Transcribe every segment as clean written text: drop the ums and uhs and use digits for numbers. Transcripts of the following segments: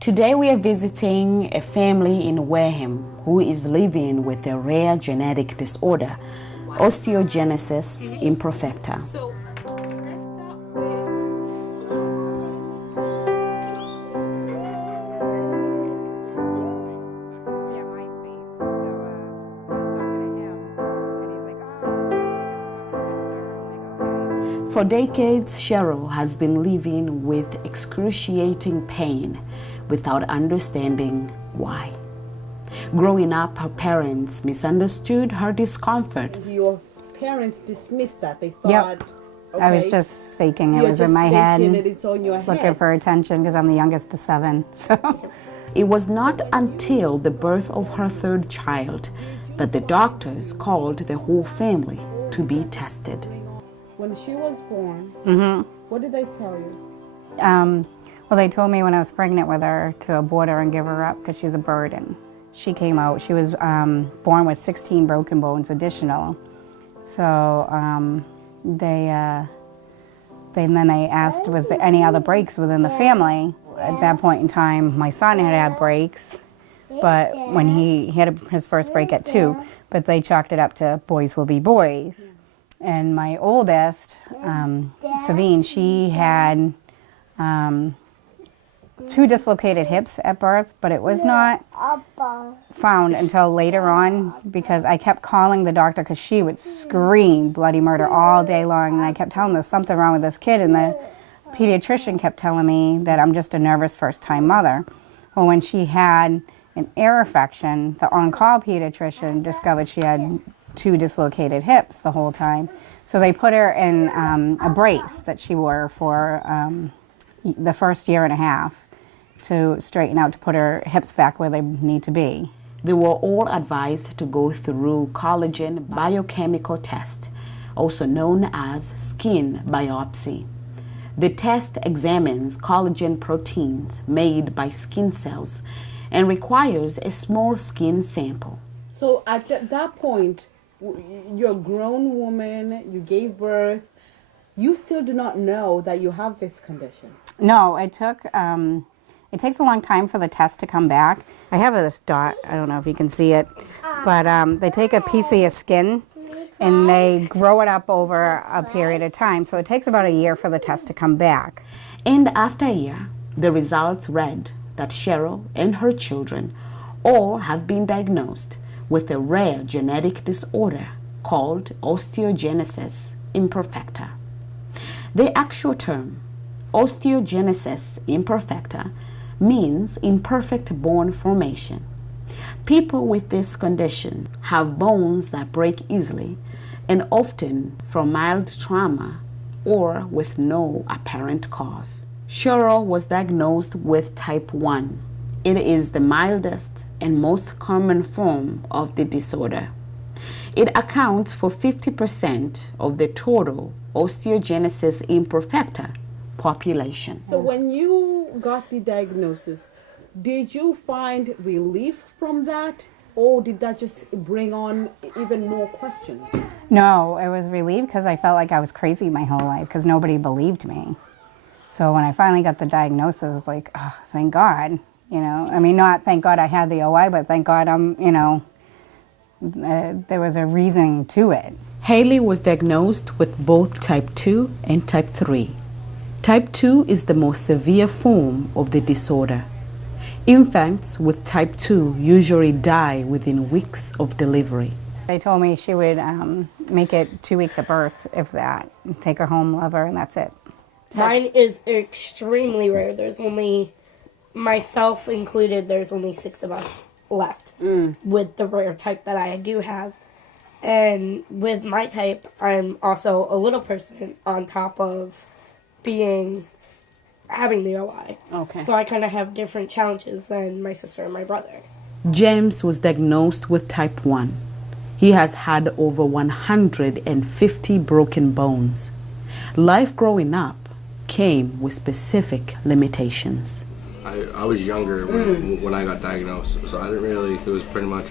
Today we are visiting a family in Wareham who is living with a rare genetic disorder, Osteogenesis Imperfecta. For decades, Cheryl has been living with excruciating pain without understanding why. Growing up, her parents misunderstood her discomfort. Your parents dismissed that. They thought, yep. Okay, I was just faking. It was in my head, it's on your looking head. for attention because I'm the youngest of 7. So it was not until the birth of her 3rd child that the doctors called the whole family to be tested. When she was born, what did they tell you? Well, they told me when I was pregnant with her to abort her and give her up because she's a burden. She came out, she was born with 16 broken bones additional. So then they asked, was there any other breaks within the family? At that point in time, my son had breaks, but when he had his first break at 2, but they chalked it up to boys will be boys. And my oldest, Savine, she had 2 dislocated hips at birth, but it was not found until later on because I kept calling the doctor because she would scream bloody murder all day long, and I kept telling there's something wrong with this kid, and the pediatrician kept telling me that I'm just a nervous first-time mother. Well, when she had an ear infection, the on-call pediatrician discovered she had 2 dislocated hips the whole time. So they put her in a brace that she wore for the first 1.5 years to straighten out, to put her hips back where they need to be. They were all advised to go through collagen biochemical test, also known as skin biopsy. The test examines collagen proteins made by skin cells and requires a small skin sample. So at that point, you're a grown woman, you gave birth, you still do not know that you have this condition. No, it takes a long time for the test to come back. I have this dot, I don't know if you can see it, but they take a piece of your skin and they grow it up over a period of time. So it takes about 1 year for the test to come back. And after a year, the results read that Cheryl and her children all have been diagnosed with a rare genetic disorder called Osteogenesis Imperfecta. The actual term, Osteogenesis Imperfecta, means imperfect bone formation. People with this condition have bones that break easily and often from mild trauma or with no apparent cause. Cheryl was diagnosed with type 1. It is the mildest and most common form of the disorder. It accounts for 50% of the total Osteogenesis Imperfecta population. So when you got the diagnosis, did you find relief from that, or did that just bring on even more questions? No, it was relief because I felt like I was crazy my whole life because nobody believed me. So when I finally got the diagnosis, I was like, oh, thank God. You know, I mean, not thank God I had the OI, but thank God there was a reasoning to it. Haley was diagnosed with both type 2 and type 3. Type 2 is the most severe form of the disorder. Infants with type 2 usually die within weeks of delivery. They told me she would make it 2 weeks at birth, if that, take her home, love her, and that's it. Mine is extremely rare. There's only, myself included, there's only 6 of us left with the rare type that I do have. And with my type, I'm also a little person on top of having the OI. Okay. So I kind of have different challenges than my sister and my brother. James was diagnosed with type 1. He has had over 150 broken bones. Life growing up came with specific limitations. I was younger when I got diagnosed, so I didn't really, it was pretty much,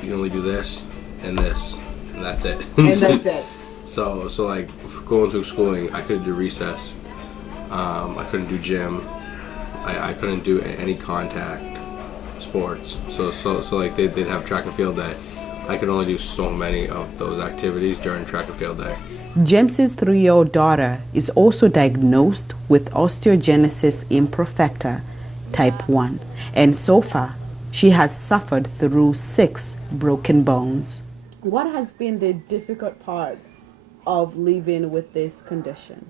you can only do this, and that's it. And that's it. So like going through schooling, I couldn't do recess, I couldn't do gym, I couldn't do any contact sports. So like they'd have track and field day. I could only do so many of those activities during track and field day. James's 3-year-old daughter is also diagnosed with osteogenesis imperfecta type 1, and so far she has suffered through 6 broken bones. What has been the difficult part of living with this condition?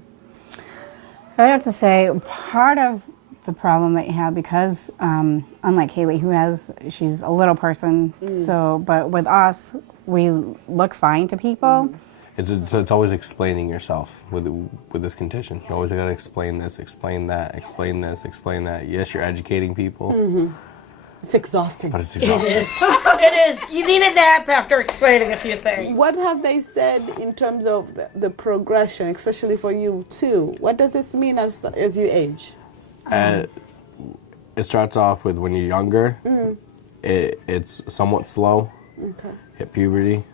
I have to say, part of the problem that you have, because unlike Haley, she's a little person, but with us, we look fine to people. It's always explaining yourself with this condition. You always got to explain this, explain that, explain this, explain that. Yes, you're educating people. It's exhausting. But it's exhausting. It is. You need a nap after explaining a few things. What have they said in terms of the progression, especially for you too? What does this mean as you age? It starts off with when you're younger, it's somewhat slow. Okay. Hit puberty,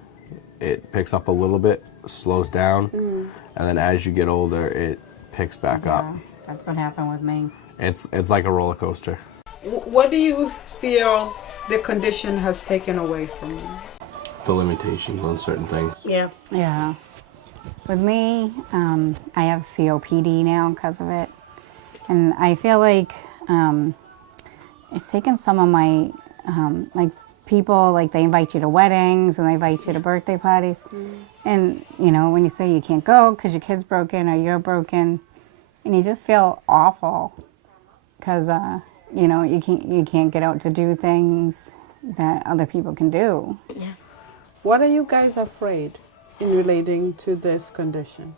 it picks up a little bit, slows down, and then as you get older, it picks back up. That's what happened with me. It's like a roller coaster. What do you feel the condition has taken away from you? The limitations on certain things. Yeah. Yeah. With me, I have COPD now because of it. And I feel like it's taken some of my, like people, like they invite you to weddings and they invite you to birthday parties. And, you know, when you say you can't go because your kid's broken or you're broken, and you just feel awful because, you know, you can't get out to do things that other people can do. Yeah. What are you guys afraid in relating to this condition?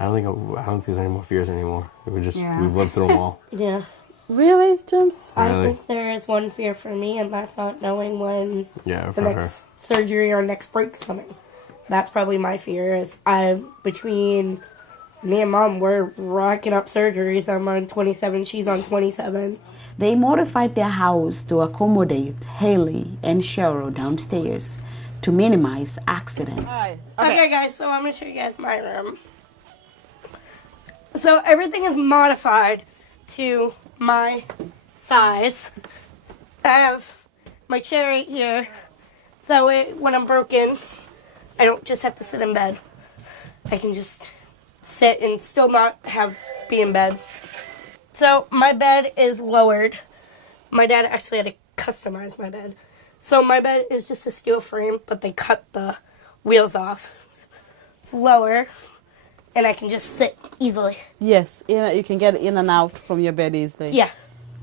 I don't think there's any more fears anymore. Yeah. We've lived through them all. Yeah. Really, James? I Really? think there is one fear for me, and that's not knowing when Yeah, the for her. next surgery or next break's coming. That's probably my fear. Is between me and Mom, we're racking up surgeries. I'm on 27. She's on 27. They modified their house to accommodate Haley and Cheryl downstairs to minimize accidents. Okay, guys, so I'm going to show you guys my room. So everything is modified to my size. I have my chair right here. So when I'm broken, I don't just have to sit in bed. I can just sit and still not be in bed. So my bed is lowered. My dad actually had to customize my bed. So my bed is just a steel frame, but they cut the wheels off. It's lower, and I can just sit easily. Yes, you can get in and out from your bed easily. Yeah.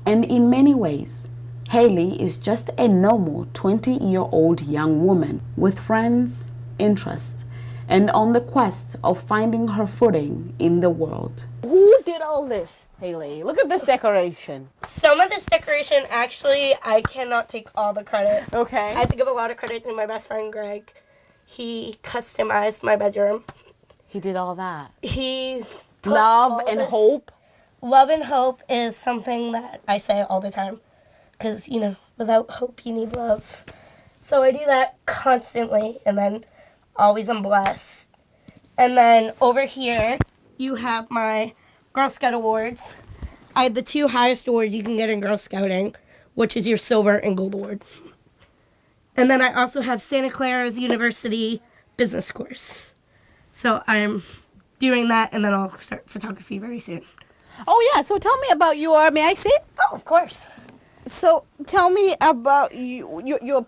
And in many ways, Haley is just a normal 20-year-old young woman with friends, interests, and on the quest of finding her footing in the world. Who did all this, Haley? Look at this decoration. Some of this decoration, actually, I cannot take all the credit. Okay. I have to give a lot of credit to my best friend, Greg. He customized my bedroom. He did all that. He put Love all and this- hope. Love and hope is something that I say all the time. Because, you know, without hope, you need love. So I do that constantly, and then always I'm blessed. And then over here, you have my Girl Scout awards. I have the 2 highest awards you can get in Girl Scouting, which is your silver and gold award. And then I also have Santa Clara's University business course. So I'm doing that, and then I'll start photography very soon. Oh, yeah. So tell me about may I see? Oh, of course. So tell me about your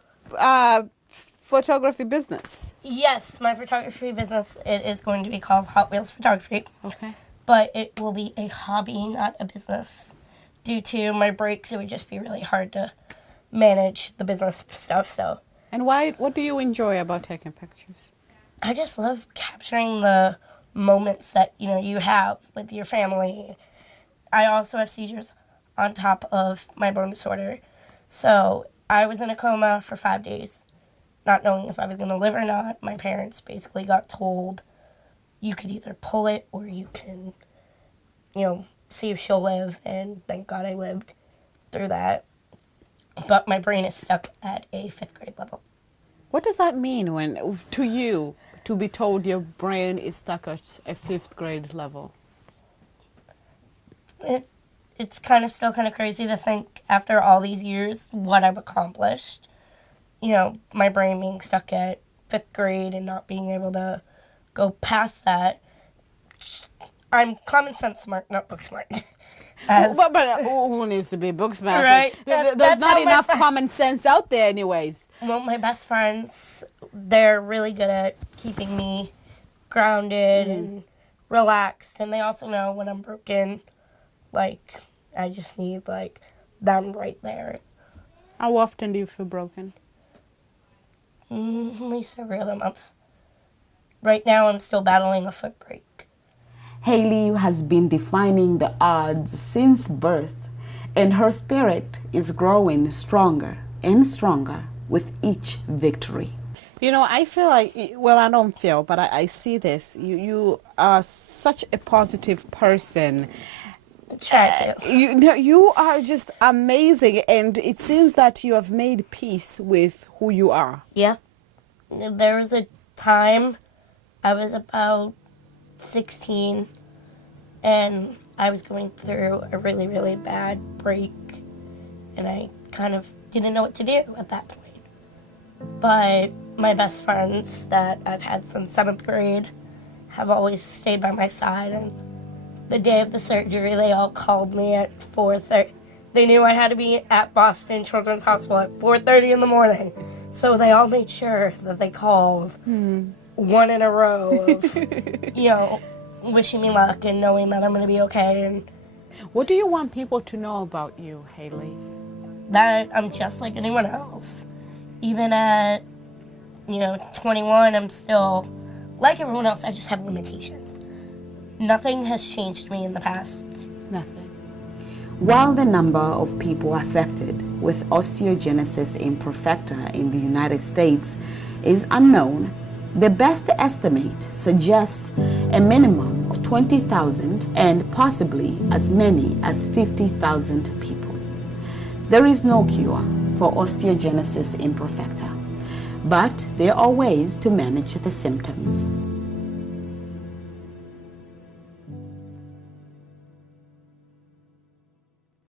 photography business. Yes, my photography business, it is going to be called Hot Wheels Photography. Okay. But it will be a hobby, not a business. Due to my breaks, it would just be really hard to manage the business stuff. So And what do you enjoy about taking pictures? I just love capturing the moments that, you know, you have with your family. I also have seizures on top of my bone disorder. So I was in a coma for 5 days, not knowing if I was going to live or not. My parents basically got told, you could either pull it or you can, you know, see if she'll live. And thank God I lived through that. But my brain is stuck at a 5th grade level. What does that mean to you to be told your brain is stuck at a 5th grade level? it's kind of still kind of crazy to think after all these years what I've accomplished. You know, my brain being stuck at 5th grade and not being able to go past that. I'm common sense smart, not book smart. But who needs to be book smart? Right. There's That's not how my enough friend- common sense out there anyways. Well, my best friends, they're really good at keeping me grounded and relaxed, and they also know when I'm broken. Like, I just need, like, them right there. How often do you feel broken? At least every other month. Right now, I'm still battling a foot break. Haley has been defying the odds since birth, and her spirit is growing stronger and stronger with each victory. You know, I feel like, well, I don't feel, but I see this. You are such a positive person. Try to. You are just amazing, and it seems that you have made peace with who you are. Yeah. There was a time I was about 16 and I was going through a really, really bad break, and I kind of didn't know what to do at that point. But my best friends that I've had since 7th grade have always stayed by my side, and the day of the surgery, they all called me at 4:30. They knew I had to be at Boston Children's Hospital at 4:30 in the morning. So they all made sure that they called one in a row of, you know, wishing me luck and knowing that I'm going to be okay. And What do you want people to know about you, Haley? that I'm just like anyone else. Even at, 21, I'm still like everyone else. I just have limitations. Nothing has changed me in the past. Nothing. While the number of people affected with osteogenesis imperfecta in the United States is unknown, the best estimate suggests a minimum of 20,000 and possibly as many as 50,000 people. There is no cure for osteogenesis imperfecta, but there are ways to manage the symptoms.